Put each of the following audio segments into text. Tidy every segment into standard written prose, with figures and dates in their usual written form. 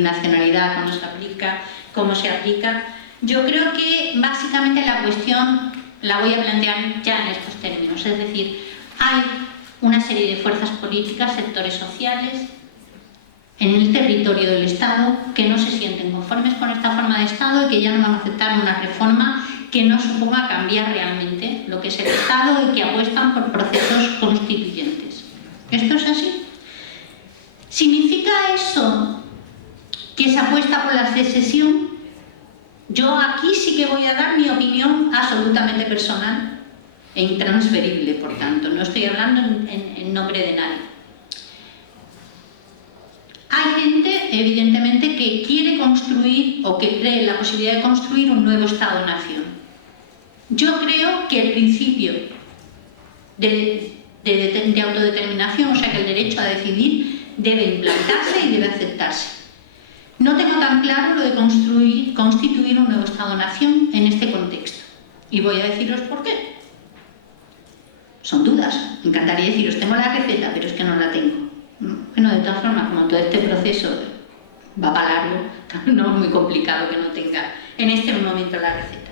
nacionalidad, cómo se aplica. Yo creo que básicamente la cuestión la voy a plantear ya en estos términos, es decir, hay una serie de fuerzas políticas, sectores sociales en el territorio del Estado que no se sienten conformes con esta forma de Estado y que ya no van a aceptar una reforma que no suponga cambiar realmente lo que es el Estado y que apuestan por procesos constituyentes. ¿Esto es así? ¿Significa eso que se apuesta por la secesión? Yo aquí sí que voy a dar mi opinión absolutamente personal e intransferible, por tanto, no estoy hablando en nombre de nadie. Hay gente, evidentemente, que quiere construir o que cree la posibilidad de construir un nuevo Estado-nación. Yo creo que el principio de autodeterminación, o sea, que el derecho a decidir, debe implantarse y debe aceptarse. No tengo tan claro lo de constituir un nuevo Estado-nación en este contexto. Y voy a deciros por qué. Son dudas. Me encantaría deciros, tengo la receta, pero es que no la tengo. Bueno, de todas formas, como todo este proceso va para largo, no es muy complicado que no tenga en este momento la receta.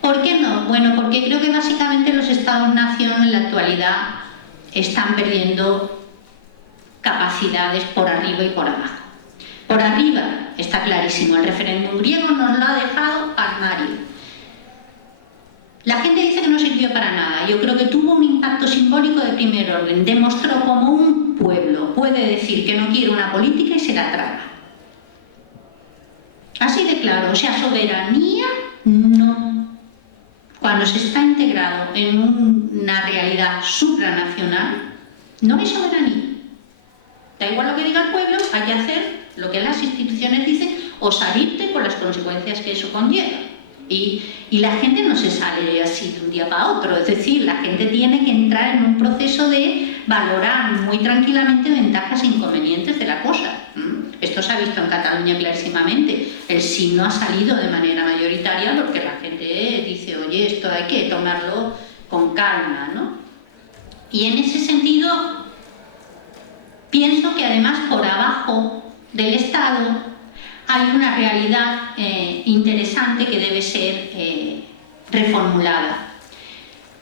¿Por qué no? Bueno, porque creo que básicamente los Estados-nación en la actualidad están perdiendo capacidades por arriba y por abajo. Por arriba está clarísimo, el referéndum griego nos lo ha dejado armario. La gente dice que no sirvió para nada. Yo creo que tuvo un impacto simbólico de primer orden. Demostró cómo un pueblo puede decir que no quiere una política y se la traga. Así de claro, o sea, soberanía no. Cuando se está integrado en una realidad supranacional, no hay soberanía. Da igual lo que diga el pueblo, hay que hacer lo que las instituciones dicen o salirte con las consecuencias que eso conlleva. Y la gente no se sale así de un día para otro, es decir, la gente tiene que entrar en un proceso de valorar muy tranquilamente ventajas e inconvenientes de la cosa. Esto se ha visto en Cataluña clarísimamente. El sí no ha salido de manera mayoritaria porque la gente dice, oye, esto hay que tomarlo con calma, ¿no? Y en ese sentido, pienso que además por abajo del Estado hay una realidad interesante que debe ser reformulada.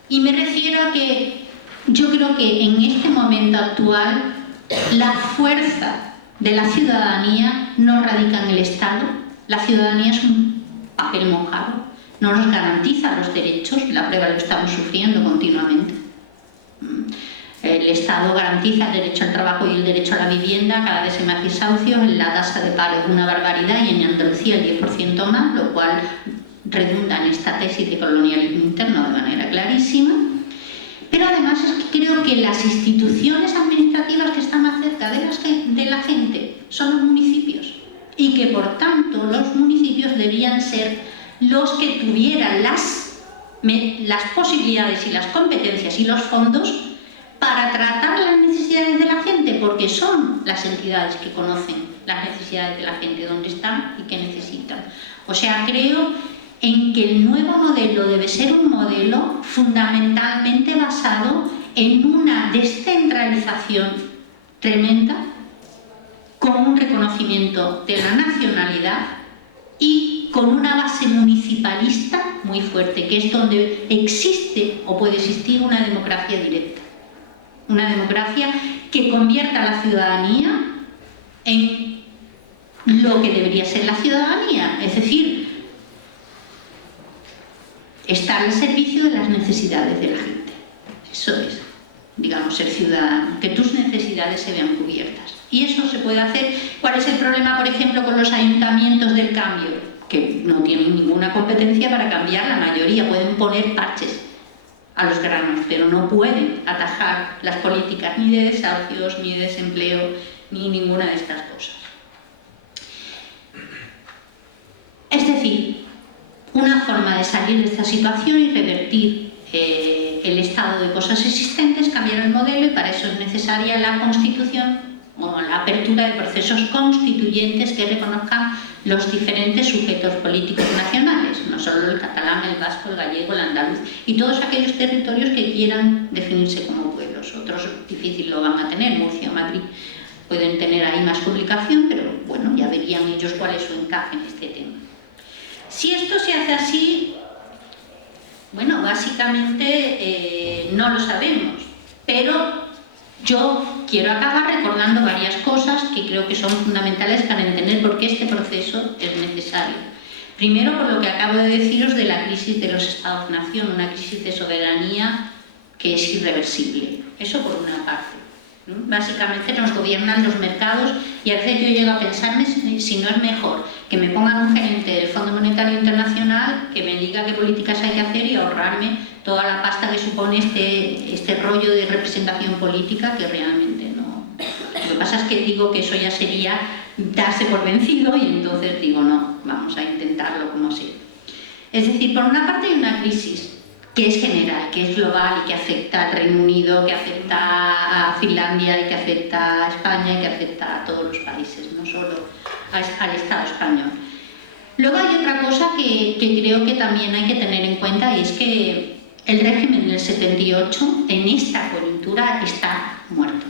Y me refiero a que yo creo que en este momento actual la fuerza de la ciudadanía no radica en el Estado. La ciudadanía es un papel mojado, no nos garantiza los derechos, la prueba lo estamos sufriendo continuamente. El Estado garantiza el derecho al trabajo y el derecho a la vivienda, cada vez se me hace desahucio, la tasa de paro es una barbaridad y en Andalucía el 10% más, lo cual redunda en esta tesis de colonialismo interno de manera clarísima. Pero además es que creo que las instituciones administrativas que están más cerca de la gente son los municipios y que por tanto los municipios deberían ser los que tuvieran las posibilidades y las competencias y los fondos para tratar las necesidades de la gente, porque son las entidades que conocen las necesidades de la gente, dónde están y qué necesitan. O sea, creo en que el nuevo modelo debe ser un modelo fundamentalmente basado en una descentralización tremenda, con un reconocimiento de la nacionalidad y con una base municipalista muy fuerte, que es donde existe o puede existir una democracia directa. Una democracia que convierta a la ciudadanía en lo que debería ser la ciudadanía, es decir, estar al servicio de las necesidades de la gente. Eso es, digamos, ser ciudadano, que tus necesidades se vean cubiertas. Y eso se puede hacer. ¿Cuál es el problema, por ejemplo, con los ayuntamientos del cambio? Que no tienen ninguna competencia para cambiar, la mayoría pueden poner parches a los granos, pero no pueden atajar las políticas ni de desahucios, ni de desempleo, ni ninguna de estas cosas. Es decir, una forma de salir de esta situación y revertir el estado de cosas existentes, cambiar el modelo, y para eso es necesaria la constitución o la apertura de procesos constituyentes que reconozcan los diferentes sujetos políticos nacionales, no solo el catalán, el vasco, el gallego, el andaluz y todos aquellos territorios que quieran definirse como pueblos. Otros difícil lo van a tener, Murcia, Madrid, pueden tener ahí más publicación, pero bueno, ya verían ellos cuál es su encaje en este tema. Si esto se hace así, bueno, básicamente no lo sabemos, pero yo quiero acabar recordando varias cosas que creo que son fundamentales para entender por qué este proceso es necesario. Primero, por lo que acabo de deciros de la crisis de los Estados-nación, una crisis de soberanía que es irreversible. Eso por una parte. Básicamente nos gobiernan los mercados y a veces yo llego a pensarme si no es mejor que me pongan un gerente del Fondo Monetario Internacional que me diga qué políticas hay que hacer y ahorrarme toda la pasta que supone este rollo de representación política que realmente no. Lo que pasa es que digo que eso ya sería darse por vencido y entonces digo no, vamos a intentarlo como sea. Es decir, por una parte hay una crisis que es general, que es global y que afecta al Reino Unido, que afecta a Finlandia y que afecta a España y que afecta a todos los países, no solo al Estado español. Luego hay otra cosa que creo que también hay que tener en cuenta y es que el régimen del 78 en esta coyuntura está muerto.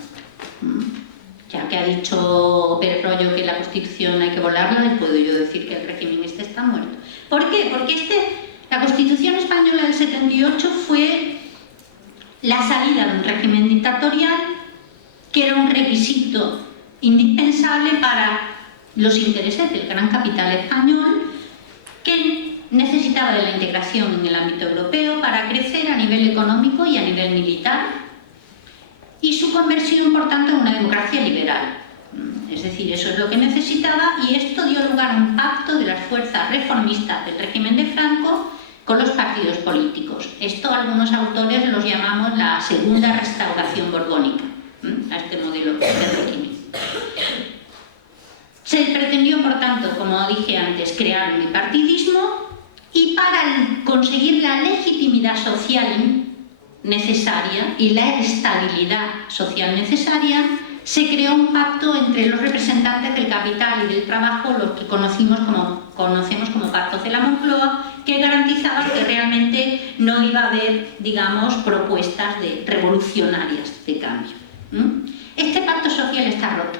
Ya que ha dicho Pérez Royo que la Constitución hay que volarla, le puedo yo decir que el régimen este está muerto. ¿Por qué? Porque la Constitución española del 78 fue la salida de un régimen dictatorial que era un requisito indispensable para los intereses del gran capital español que necesitaba de la integración en el ámbito europeo para crecer a nivel económico y a nivel militar y su conversión, por tanto, en una democracia liberal. Es decir, eso es lo que necesitaba y esto dio lugar a un pacto de las fuerzas reformistas del régimen de Franco con los partidos políticos. Esto algunos autores los llamamos la segunda restauración borbónica, a este modelo de régimen. Se pretendió, por tanto, como dije antes, crear un bipartidismo y para conseguir la legitimidad social necesaria y la estabilidad social necesaria, se creó un pacto entre los representantes del capital y del trabajo, los que conocemos como pactos de la Moncloa, que garantizaban que realmente no iba a haber, digamos, propuestas revolucionarias de cambio. Este pacto social está roto.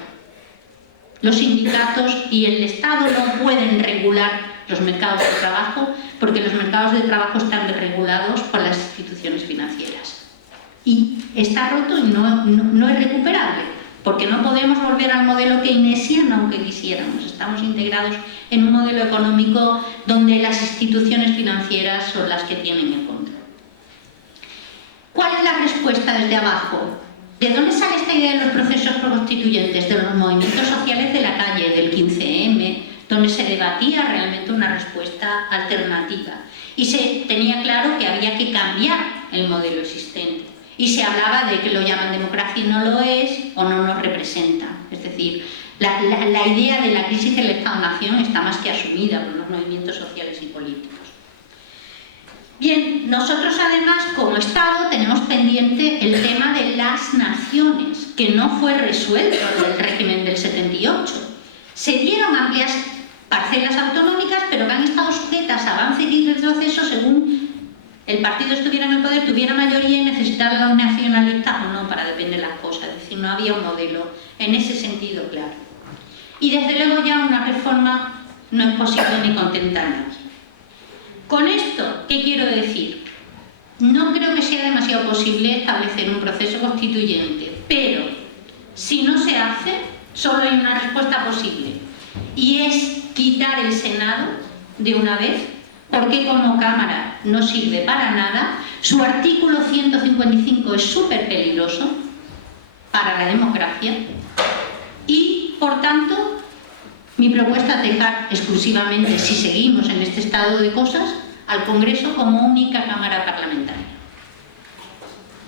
Los sindicatos y el Estado no pueden regular los mercados de trabajo porque los mercados de trabajo están desregulados por las instituciones financieras. Y está roto y no es recuperable. Porque no podemos volver al modelo keynesiano aunque quisiéramos. Estamos integrados en un modelo económico donde las instituciones financieras son las que tienen el control. ¿Cuál es la respuesta desde abajo? ¿De dónde sale esta idea de los procesos constituyentes? De los movimientos sociales de la calle, del 15M, donde se debatía realmente una respuesta alternativa. Y se tenía claro que había que cambiar el modelo existente. Y se hablaba de que lo llaman democracia y no lo es, o no nos representa. Es decir, la idea de la crisis del Estado-nación está más que asumida por los movimientos sociales y políticos. Bien, nosotros además, como Estado, tenemos pendiente el tema de las naciones, que no fue resuelto en el régimen del 78. Se dieron amplias parcelas autonómicas, pero que han estado sujetas a avances y retrocesos según el partido estuviera en el poder, tuviera mayoría y necesitara los nacionalistas o no para depender de las cosas. Es decir, no había un modelo en ese sentido claro. Y desde luego ya una reforma no es posible ni contenta a nadie. Con esto, ¿qué quiero decir? No creo que sea demasiado posible establecer un proceso constituyente, pero si no se hace, solo hay una respuesta posible y es quitar el Senado de una vez, porque como Cámara no sirve para nada. Su artículo 155 es súper peligroso para la democracia y, por tanto, mi propuesta es dejar exclusivamente, si seguimos en este estado de cosas, al Congreso como única Cámara parlamentaria.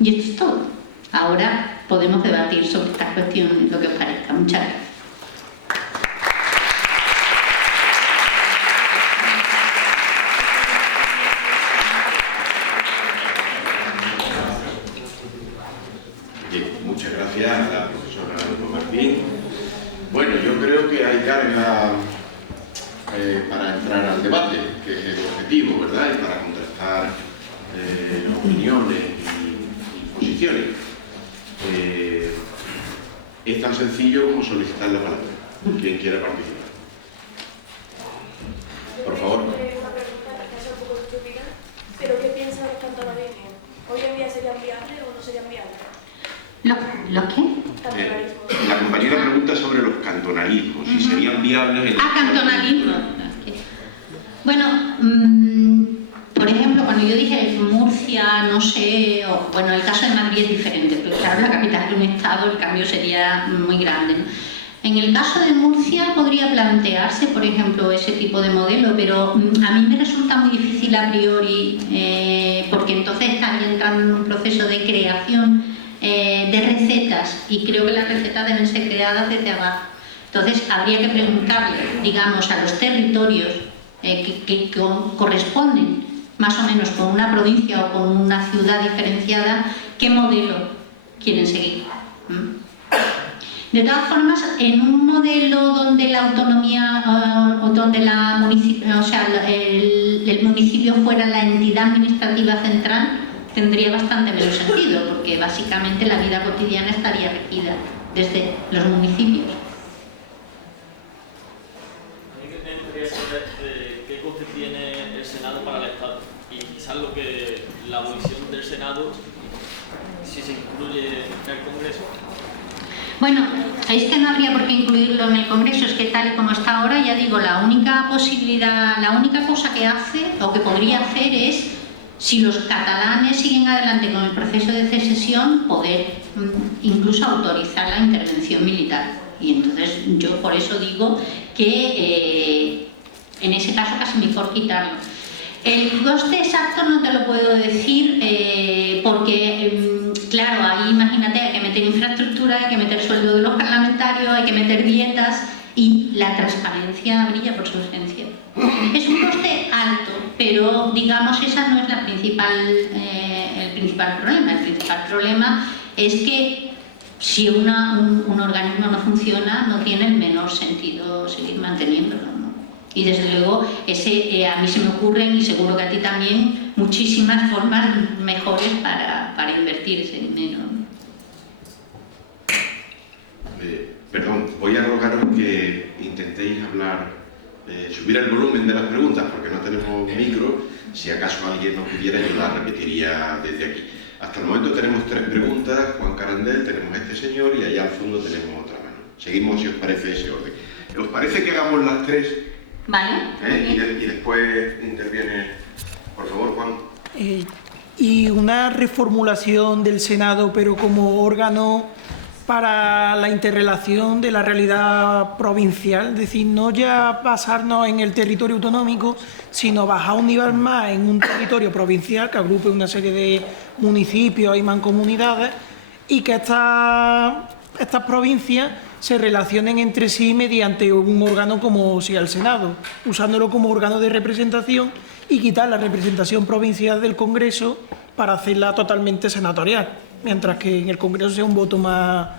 Y esto es todo. Ahora podemos debatir sobre estas cuestiones, lo que os parezca. Muchas gracias. Muchas gracias a la profesora Martín. Bueno, yo creo que hay carga para entrar al debate, que es el objetivo, ¿verdad? Y para contrastar opiniones y posiciones. Estas sencillo como solicitar la palabra. Quien quiera participar. Por favor. Una pregunta que es un poco estúpida, pero ¿qué piensan los cantonalismos? ¿Hoy en día serían viables o no serían viables? ¿Lo qué? Cantonalismo. La compañera pregunta sobre los cantonalismos, si serían viables... Cantonalismo. Bueno, por ejemplo, cuando yo dije Murcia, no sé, bueno, el caso de Madrid es diferente, porque claro, la capital de un estado, el cambio sería muy grande, ¿no? En el caso de Murcia podría plantearse, por ejemplo, ese tipo de modelo, pero a mí me resulta muy difícil a priori, porque entonces estaría entrando en un proceso de creación de recetas, y creo que las recetas deben ser creadas desde abajo. Entonces habría que preguntarle, digamos, a los territorios que corresponden más o menos con una provincia o con una ciudad diferenciada, qué modelo quieren seguir. De todas formas, en un modelo donde la autonomía o donde el municipio fuera la entidad administrativa central, tendría bastante menos sentido, porque básicamente la vida cotidiana estaría regida desde los municipios. A mí me gustaría saber qué coste tiene el Senado para el Estado y quizás la abolición del Senado, si se incluye en el Congreso. Bueno, es que no habría por qué incluirlo en el Congreso, es que tal y como está ahora, ya digo, la única posibilidad, la única cosa que hace o que podría hacer es, si los catalanes siguen adelante con el proceso de secesión, poder incluso autorizar la intervención militar. Y entonces yo por eso digo que en ese caso casi mejor quitarlo. El coste exacto no te lo puedo decir porque, claro, ahí imagínate, hay que meter infraestructura, hay que meter sueldo de los parlamentarios, hay que meter dietas y la transparencia brilla por su ausencia. Es un coste alto, pero digamos esa no es el principal problema. El principal problema es que si un organismo no funciona, no tiene el menor sentido seguir manteniéndolo, ¿no? Y desde luego, a mí se me ocurren, y seguro que a ti también, muchísimas formas mejores para invertir ese dinero, ¿no? Perdón, voy a rogaros que intentéis hablar, subir el volumen de las preguntas, porque no tenemos micro. Si acaso alguien nos pidiera, yo la repetiría desde aquí. Hasta el momento tenemos 3 preguntas, Juan Carandel, tenemos a este señor y allá al fondo tenemos otra mano. Seguimos, si os parece, ese orden. ¿Os parece que hagamos las 3? Vale. Y después interviene, por favor, Juan. Y una reformulación del Senado, pero como órgano para la interrelación de la realidad provincial, es decir, no ya basarnos en el territorio autonómico, sino bajar un nivel más en un territorio provincial que agrupe una serie de municipios y mancomunidades, y que estas provincias se relacionen entre sí mediante un órgano como sea el Senado, usándolo como órgano de representación y quitar la representación provincial del Congreso para hacerla totalmente senatorial, mientras que en el Congreso sea un voto más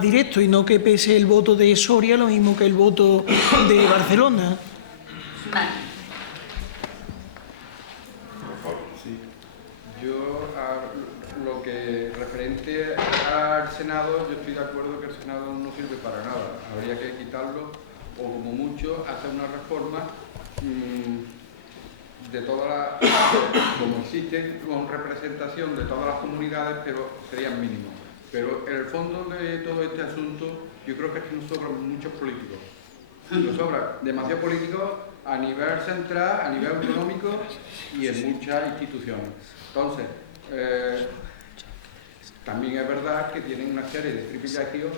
directo y no que pese el voto de Soria lo mismo que el voto de Barcelona. Vale. Yo, lo que referente al Senado, yo estoy de acuerdo que el Senado no sirve para nada. Habría que quitarlo o, como mucho, hacer una reforma de todas las, como existe, con representación de todas las comunidades, pero serían mínimos. Pero en el fondo de todo este asunto, yo creo que es que nos sobran muchos políticos. Nos sobran demasiados políticos a nivel central, a nivel autonómico y en muchas instituciones. Entonces, también es verdad que tienen una serie de privilegios.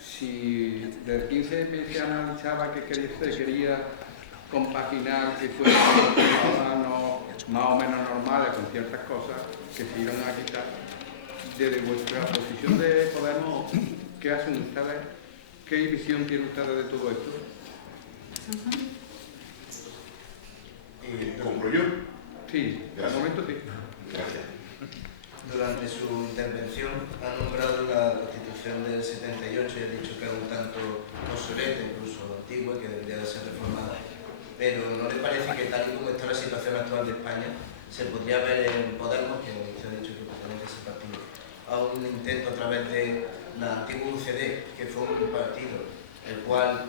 Si del 15M se analizaba que se quería compaginar que fueran ciudadanos más o menos normales con ciertas cosas que se iban a quitar, desde vuestra posición de Podemos, ¿qué hacen ustedes? ¿Qué visión tienen ustedes de todo esto? ¿Compro yo? Sí, de momento sí. Gracias. Durante su intervención ha nombrado la Constitución del 78 y ha dicho que es un tanto obsoleta, incluso antigua, que debería de ser reformada. Pero ¿no le parece que tal y como está la situación actual de España, se podría ver en Podemos, que se ha dicho que pertenece a ese partido, a un intento a través de la antigua UCD, que fue un partido el cual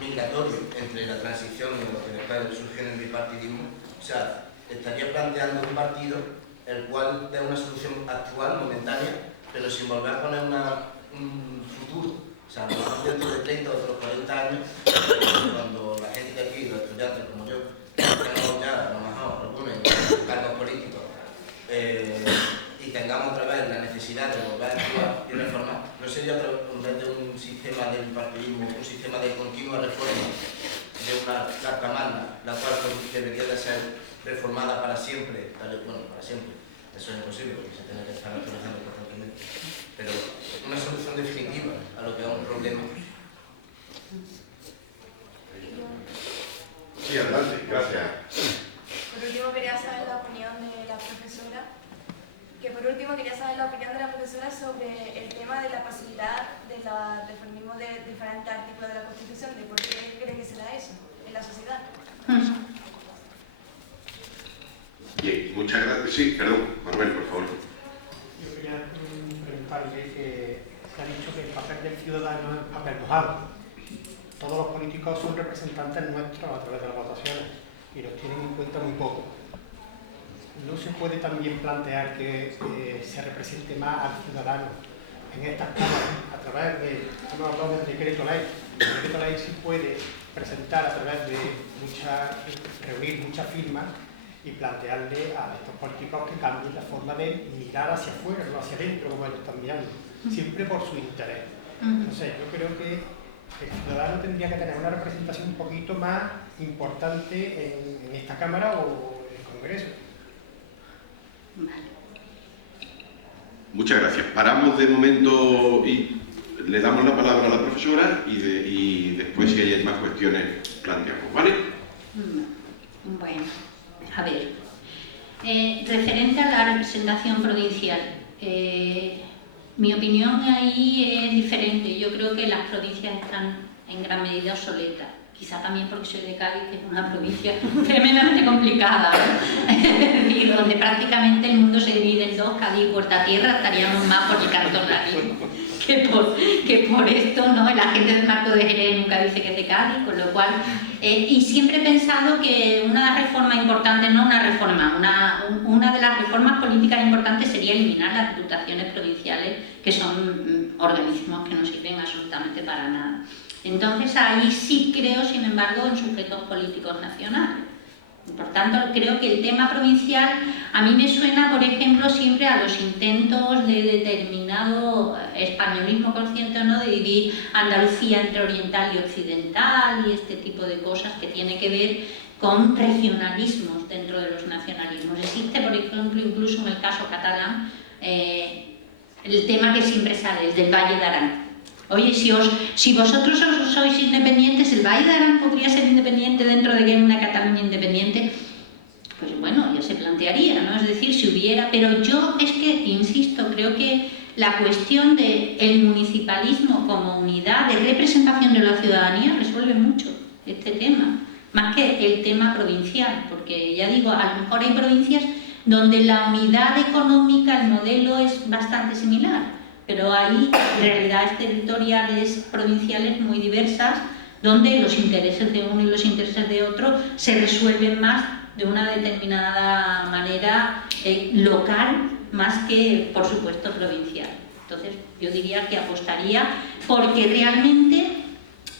migratorio entre la transición y lo que después surgió en el bipartidismo, o sea, estaría planteando un partido el cual dé una solución actual, momentánea, pero sin volver a poner un futuro. O sea, no dentro de 30 o otros 40 años, cuando la gente de aquí, los estudiantes como yo, tenemos ya a lo mejor algunos cargos políticos y tengamos otra vez la necesidad de volver a actuar y reformar, no sería otra vez de un sistema de bipartidismo, un sistema de continua reforma de una carta magna, la cual debería de ser reformada para siempre, bueno, para siempre, eso es imposible porque se tiene que estar actualizando constantemente, pero una solución definitiva a lo que es un problema. Sí, adelante, gracias. Por último quería saber la opinión de la profesora, sobre el tema de la posibilidad del reformismo de diferentes artículos de la Constitución, de por qué cree que se da eso en la sociedad. Bien, muchas gracias. Sí, perdón, Manuel, por favor. Yo quería preguntarle que se ha dicho que el papel del ciudadano es el papel mojado. Todos los políticos son representantes nuestros a través de las votaciones y los tienen en cuenta muy poco. ¿No se puede también plantear que se represente más al ciudadano en estas cámaras a través de, hemos hablado del decreto ley? El decreto ley sí puede presentar a través de reunir muchas firmas y plantearle a estos políticos que cambien la forma de mirar hacia afuera, no hacia adentro como ellos están mirando, siempre por su interés. Entonces yo creo que el ciudadano tendría que tener una representación un poquito más importante en esta Cámara o en el Congreso. Vale. Muchas gracias. Paramos de momento y le damos la palabra a la profesora y después, si hay más cuestiones, planteamos, ¿vale? Bueno, a ver. Referente a la representación provincial, mi opinión ahí es diferente. Yo creo que las provincias están en gran medida obsoletas. Quizá también porque soy de Cádiz, que es una provincia tremendamente complicada, ¿no? Es decir, donde prácticamente el mundo se divide en dos, Cádiz y Puerta Tierra, estaríamos más por el cartonarismo que por esto, ¿no? La gente del Marco de Jerez nunca dice que es de Cádiz, con lo cual... y siempre he pensado que una reforma importante, no una reforma, una de las reformas políticas importantes sería eliminar las diputaciones provinciales, que son organismos que no sirven absolutamente para nada. Entonces ahí sí creo, sin embargo, en sujetos políticos nacionales. Por tanto, creo que el tema provincial a mí me suena, por ejemplo, siempre a los intentos de determinado españolismo consciente o no, de dividir Andalucía entre oriental y occidental y este tipo de cosas que tiene que ver con regionalismos dentro de los nacionalismos. Existe, por ejemplo, incluso en el caso catalán, el tema que siempre sale, es del Valle de Arán. Oye, si vosotros sois independientes, ¿el Valle de Arán podría ser independiente dentro de que hay una Cataluña independiente? Pues bueno, ya se plantearía, ¿no? Es decir, si hubiera... Pero yo es que, insisto, creo que la cuestión del municipalismo como unidad de representación de la ciudadanía resuelve mucho este tema, más que el tema provincial, porque ya digo, a lo mejor hay provincias donde la unidad económica, el modelo es bastante similar, pero hay realidades territoriales provinciales muy diversas donde los intereses de uno y los intereses de otro se resuelven más de una determinada manera local más que, por supuesto, provincial. Entonces, yo diría que apostaría porque realmente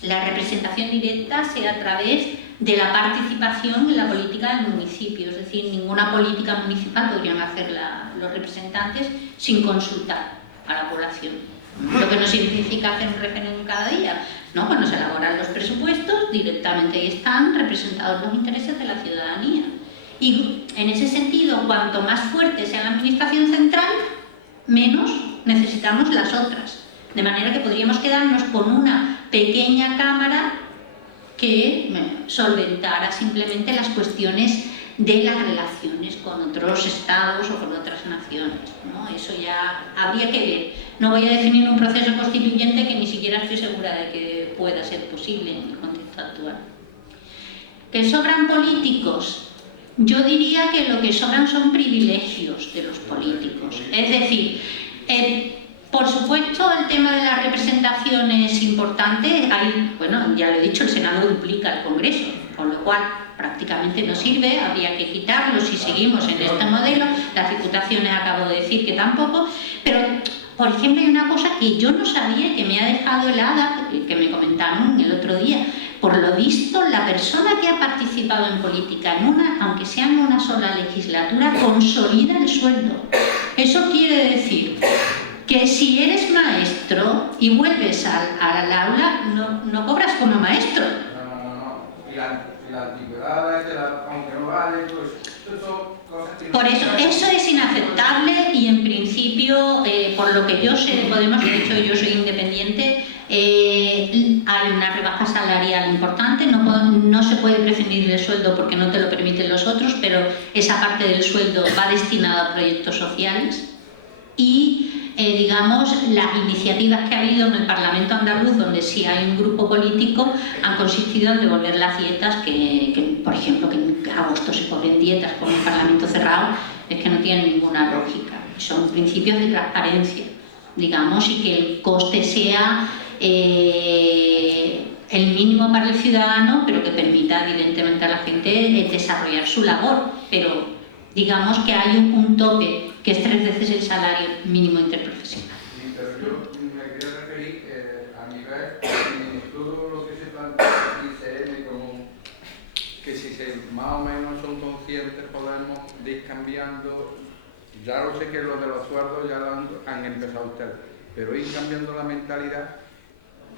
la representación directa sea a través de la participación en la política del municipio, es decir, ninguna política municipal podrían hacerla los representantes sin consultar a la población. Lo que no significa hacer un referéndum cada día, ¿no? Cuando se elaboran los presupuestos, directamente ahí están representados los intereses de la ciudadanía. Y en ese sentido, cuanto más fuerte sea la administración central, menos necesitamos las otras. De manera que podríamos quedarnos con una pequeña cámara que solventara simplemente las cuestiones de las relaciones con otros estados o con otras naciones, ¿no? Eso ya habría que ver. No voy a definir un proceso constituyente que ni siquiera estoy segura de que pueda ser posible en el contexto actual. ¿Que sobran políticos? Yo diría que lo que sobran son privilegios de los políticos. Es decir, Por supuesto, el tema de la representación es importante. Bueno, ya lo he dicho, el Senado duplica el Congreso, con lo cual prácticamente no sirve, habría que quitarlo si seguimos en este modelo. Las diputaciones acabo de decir que tampoco, pero por ejemplo hay una cosa que yo no sabía y que me ha dejado helada, que me comentaron el otro día. Por lo visto, la persona que ha participado en política, aunque sea en una sola legislatura, consolida el sueldo. Eso quiere decir que si eres maestro y vuelves al aula, no cobras como maestro. No. Y la antigüedad, aunque no vale, pues eso son cosas que... Por eso, eso es inaceptable y en principio, por lo que yo sé de Podemos, de hecho yo soy independiente, hay una rebaja salarial importante, no se puede prescindir del sueldo porque no te lo permiten los otros, pero esa parte del sueldo va destinada a proyectos sociales y digamos, las iniciativas que ha habido en el Parlamento andaluz, donde sí hay un grupo político, han consistido en devolver las dietas, que por ejemplo, que en agosto se cobren dietas con un Parlamento cerrado, es que no tienen ninguna lógica. Son principios de transparencia, digamos, y que el coste sea el mínimo para el ciudadano, pero que permita evidentemente a la gente desarrollar su labor, pero digamos que hay un tope que es 3 veces el salario mínimo interprofesional. Sí, pero yo me quería referir a nivel de todo lo que se plantea ICM, como que si más o menos son conscientes podemos ir cambiando. Ya lo sé que lo de los sueldos ya lo han empezado ustedes, pero ir cambiando la mentalidad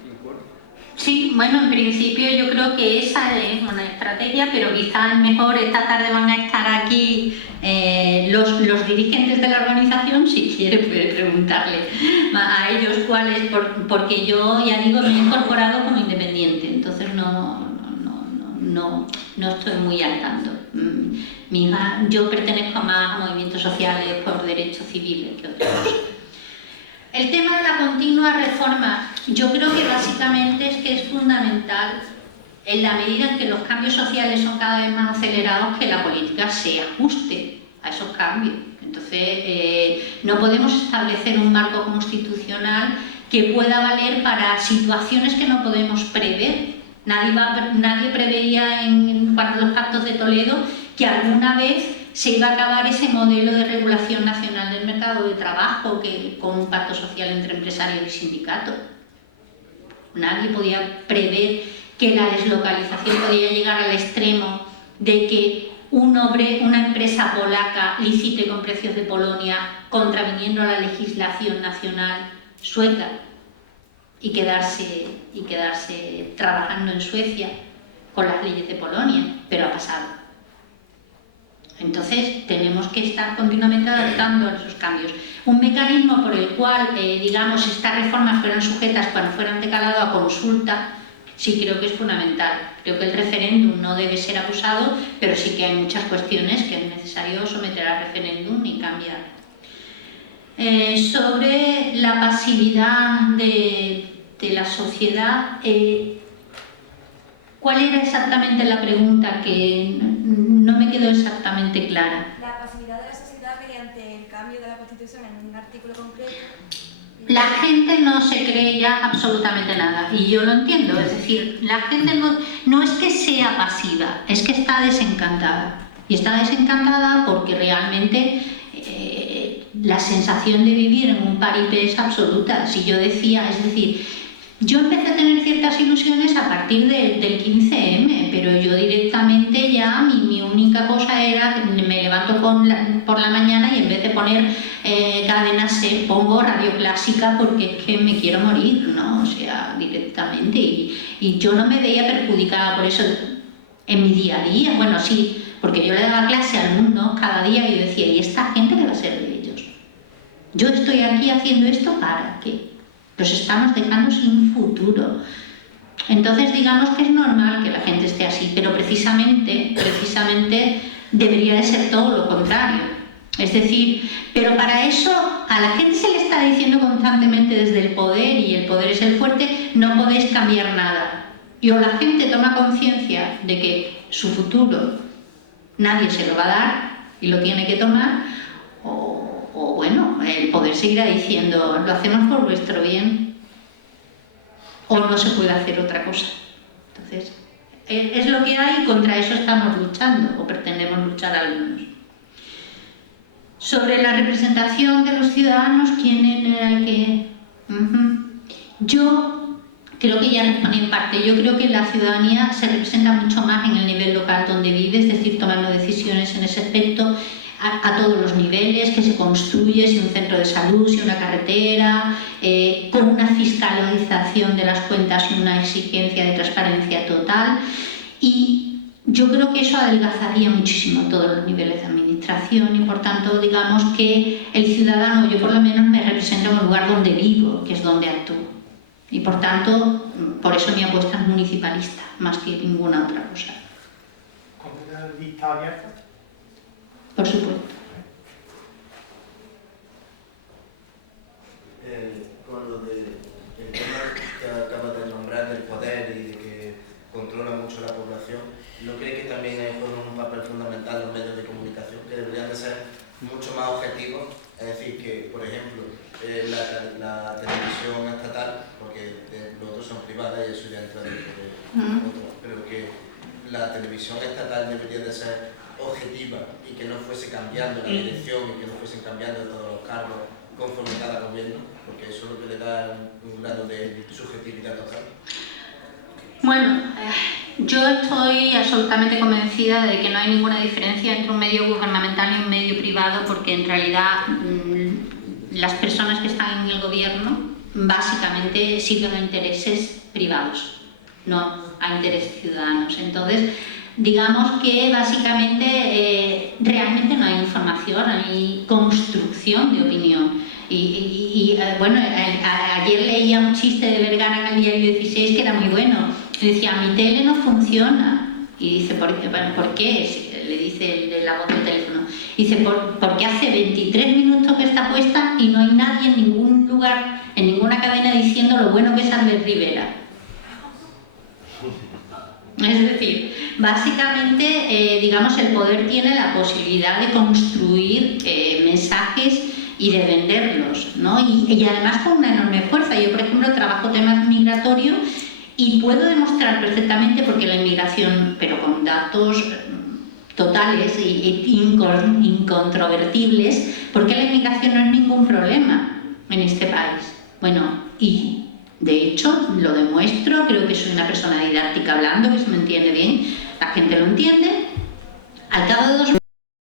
y bueno. Sí, bueno, en principio yo creo que esa es una estrategia, pero quizás mejor esta tarde van a estar aquí los dirigentes de la organización, si quiere puede preguntarle a ellos cuáles, porque yo ya digo, me he incorporado como independiente, entonces no estoy muy al tanto. Yo pertenezco más a movimientos sociales por derechos civiles que otra cosa. El tema de la continua reforma, yo creo que básicamente es que es fundamental en la medida en que los cambios sociales son cada vez más acelerados, que la política se ajuste a esos cambios. Entonces, no podemos establecer un marco constitucional que pueda valer para situaciones que no podemos prever. Nadie preveía en cuanto a los pactos de Toledo que alguna vez se iba a acabar ese modelo de regulación nacional del mercado de trabajo con un pacto social entre empresarios y sindicatos. Nadie podía prever que la deslocalización podía llegar al extremo de que una empresa polaca licite con precios de Polonia contraviniendo a la legislación nacional sueca y quedarse trabajando en Suecia con las leyes de Polonia, pero ha pasado. Entonces tenemos que estar continuamente adaptando a esos cambios. Un mecanismo por el cual, digamos, estas reformas fueran sujetas cuando fueran de calado a consulta, sí creo que es fundamental. Creo que el referéndum no debe ser acusado, pero sí que hay muchas cuestiones que es necesario someter al referéndum y cambiar. Sobre la pasividad de la sociedad, ¿cuál era exactamente la pregunta? Que no me quedó exactamente clara. La pasividad de la sociedad mediante el cambio de la Constitución en un artículo concreto. La gente no se cree ya absolutamente nada, y yo lo entiendo, es decir, la gente no es que sea pasiva, es que está desencantada. Y está desencantada porque realmente la sensación de vivir en un paripé es absoluta. Si yo decía, es decir, yo empecé a tener ciertas ilusiones a partir del 15M, pero yo directamente ya mi única cosa era que me levanto por la mañana y en vez de poner cadena SER pongo radio clásica porque es que me quiero morir, ¿no? O sea, directamente. Y yo no me veía perjudicada por eso en mi día a día. Bueno, sí, porque yo le daba clase a alumnos cada día y yo decía, ¿y esta gente qué va a ser de ellos? Yo estoy aquí haciendo esto ¿para qué? Los estamos dejando sin futuro. Entonces digamos que es normal que la gente esté así, pero precisamente debería de ser todo lo contrario. Es decir, pero para eso a la gente se le está diciendo constantemente desde el poder, y el poder es el fuerte, no podéis cambiar nada. Y o la gente toma conciencia de que su futuro nadie se lo va a dar y lo tiene que tomar, o o bueno, el poder seguirá diciendo, lo hacemos por vuestro bien, o no se puede hacer otra cosa. Entonces, es lo que hay y contra eso estamos luchando, o pretendemos luchar algunos. Sobre la representación de los ciudadanos, ¿quién era el que...? Yo creo que ya respondí en parte. Yo creo que la ciudadanía se representa mucho más en el nivel local donde vive, es decir, tomando decisiones en ese aspecto a todos los niveles, que se construye, si un centro de salud, si una carretera, con una fiscalización de las cuentas y una exigencia de transparencia total. Y yo creo que eso adelgazaría muchísimo todos los niveles de administración y, por tanto, digamos que el ciudadano, yo por lo menos me represento en el lugar donde vivo, que es donde actúo. Y, por tanto, por eso mi apuesta es municipalista, más que ninguna otra cosa. ¿Con una lista abierta? Por supuesto. Con lo del tema que acabas de nombrar del poder y de que controla mucho la población, ¿no cree que también juegan un papel fundamental los medios de comunicación, que deberían de ser mucho más objetivos? Es decir, que, por ejemplo, la televisión estatal, porque los otros son privadas y eso ya entra dentro de otro, pero que la televisión estatal debería de ser objetiva y que no fuese cambiando la dirección y que no fuesen cambiando todos los cargos conforme cada gobierno, porque eso es lo que le da un grado de subjetividad total. Bueno, yo estoy absolutamente convencida de que no hay ninguna diferencia entre un medio gubernamental y un medio privado, porque en realidad las personas que están en el gobierno básicamente sirven a intereses privados, no a intereses ciudadanos. Entonces, digamos que básicamente realmente no hay información, hay construcción de opinión. Bueno, ayer leía un chiste de Vergara en el diario 16 que era muy bueno. Decía, mi tele no funciona. Y dice, ¿por qué? Le dice la voz del teléfono. Dice, porque hace 23 minutos que está puesta y no hay nadie en ningún lugar, en ninguna cadena diciendo lo bueno que es Albert Rivera. Es decir, básicamente, digamos, el poder tiene la posibilidad de construir mensajes y de venderlos, ¿no? Y además con una enorme fuerza. Yo, por ejemplo, trabajo temas migratorios y puedo demostrar perfectamente porque la inmigración, pero con datos totales e incontrovertibles, porque la inmigración no es ningún problema en este país. Bueno, y de hecho lo demuestro, creo que soy una persona didáctica hablando, que se me entiende bien, la gente lo entiende. Al cabo de 2